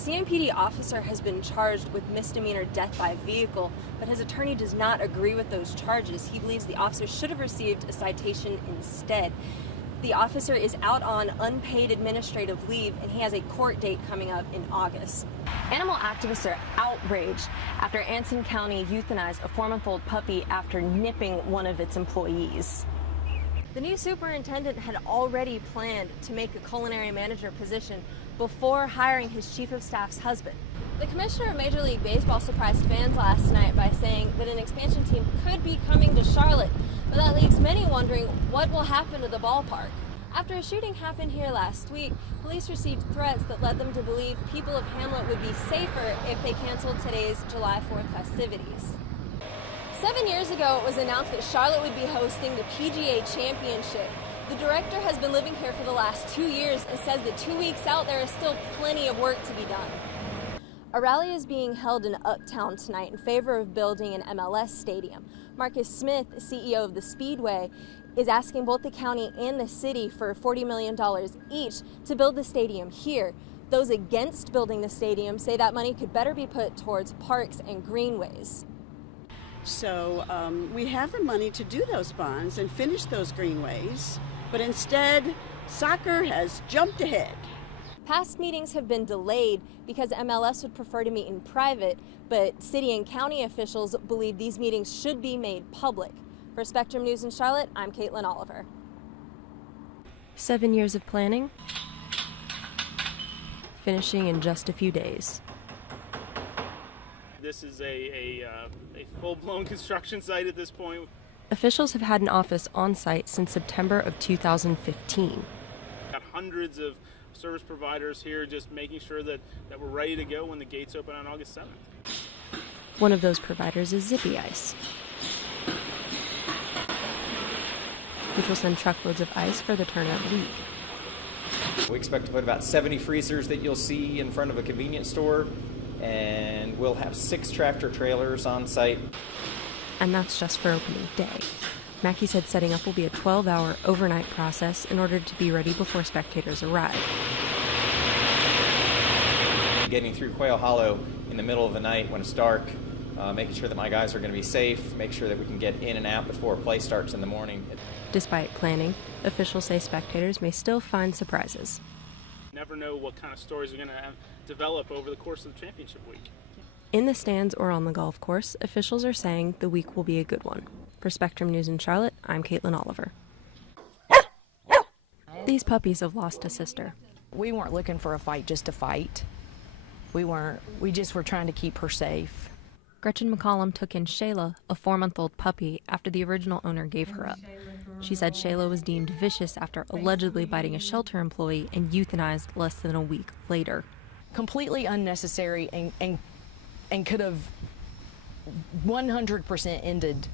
CMPD officer has been charged with misdemeanor death by vehicle, but his attorney does not agree with those charges. He believes the officer should have received a citation instead. The officer is out on unpaid administrative leave, and he has a court date coming up in August. Animal activists are outraged after Anson County euthanized a 4-month-old puppy after nipping one of its employees. The new superintendent had already planned to make a culinary manager position before hiring his chief of staff's husband. The commissioner of Major League Baseball surprised fans last night by saying that an expansion team could be coming to Charlotte, but that leaves many wondering what will happen to the ballpark. After a shooting happened here last week, police received threats that led them to believe people of Hamlet would be safer if they canceled today's July 4th festivities. 7 years ago, it was announced that Charlotte would be hosting the PGA Championship. The director has been living here for the last 2 years and says that 2 weeks out, there is still plenty of work to be done. A rally is being held in Uptown tonight in favor of building an MLS stadium. Marcus Smith, CEO of the Speedway, is asking both the county and the city for $40 million each to build the stadium here. Those against building the stadium say that money could better be put towards parks and greenways. So we have the money to do those bonds and finish those greenways, but instead soccer has jumped ahead. Past meetings have been delayed because MLS would prefer to meet in private, but city and county officials believe these meetings should be made public. For Spectrum News in Charlotte, I'm Caitlin Oliver. 7 years of planning, finishing in just a few days. This is a full-blown construction site at this point. Officials have had an office on site since September of 2015. Got hundreds of service providers here just making sure that we're ready to go when the gates open on August 7th. One of those providers is Zippy Ice, which will send truckloads of ice for the Turnout League. We expect to put about 70 freezers that you'll see in front of a convenience store, and we'll have 6 tractor trailers on site. And that's just for opening day. Mackey said setting up will be a 12-hour overnight process in order to be ready before spectators arrive. Getting through Quail Hollow in the middle of the night when it's dark, making sure that my guys are going to be safe, make sure that we can get in and out before play starts in the morning. Despite planning, officials say spectators may still find surprises. Never know what kind of stories are going to develop over the course of the championship week. In the stands or on the golf course, officials are saying the week will be a good one. For Spectrum News in Charlotte, I'm Caitlin Oliver. These puppies have lost a sister. We weren't looking for a fight just to fight. We just were trying to keep her safe. Gretchen McCollum took in Shayla, a 4-month-old puppy, after the original owner gave her up. She said Shayla was deemed vicious after allegedly biting a shelter employee and euthanized less than a week later. Completely unnecessary and could have 100% ended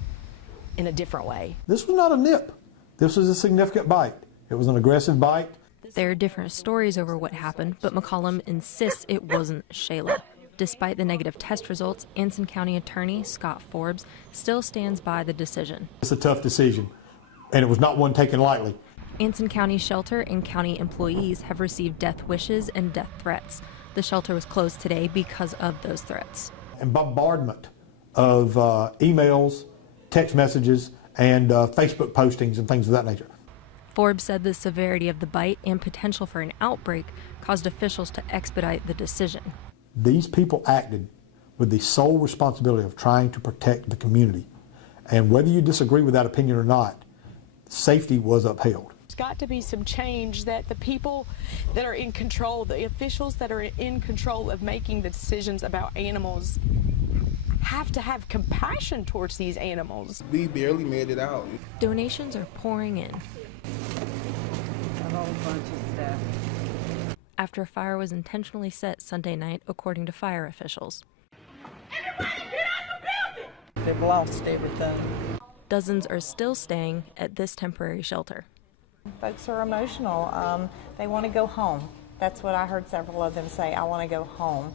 in a different way. This was not a nip. This was a significant bite. It was an aggressive bite. There are different stories over what happened, but McCollum insists it wasn't Shayla. Despite the negative test results, Anson County Attorney Scott Forbes still stands by the decision. It's a tough decision, and it was not one taken lightly. Anson County Shelter and county employees have received death wishes and death threats. The shelter was closed today because of those threats. And bombardment of emails, text messages, and Facebook postings and things of that nature. Forbes said the severity of the bite and potential for an outbreak caused officials to expedite the decision. These people acted with the sole responsibility of trying to protect the community. And whether you disagree with that opinion or not, safety was upheld. There's got to be some change that the people that are in control, the officials that are in control of making the decisions about animals, have to have compassion towards these animals. We barely made it out. Donations are pouring in. A whole bunch of stuff. After a fire was intentionally set Sunday night, according to fire officials. Everybody get out the building! They've lost everything. Dozens are still staying at this temporary shelter. Folks are emotional. They want to go home. That's what I heard several of them say, I want to go home.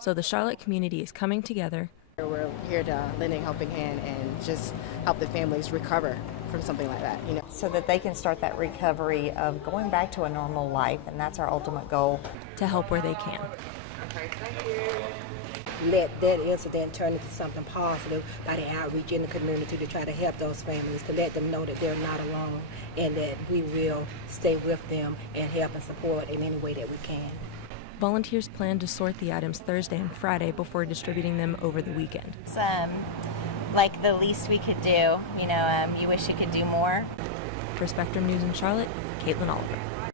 So the Charlotte community is coming together. We're here to lend a helping hand and just help the families recover from something like that, you know. So that they can start that recovery of going back to a normal life, and that's our ultimate goal. To help where they can. Okay, thank you. Let that incident turn into something positive by the outreach in the community to try to help those families, to let them know that they're not alone and that we will stay with them and help and support in any way that we can. Volunteers plan to sort the items Thursday and Friday before distributing them over the weekend. It's like the least we could do. You wish you could do more. For Spectrum News in Charlotte, Caitlin Oliver.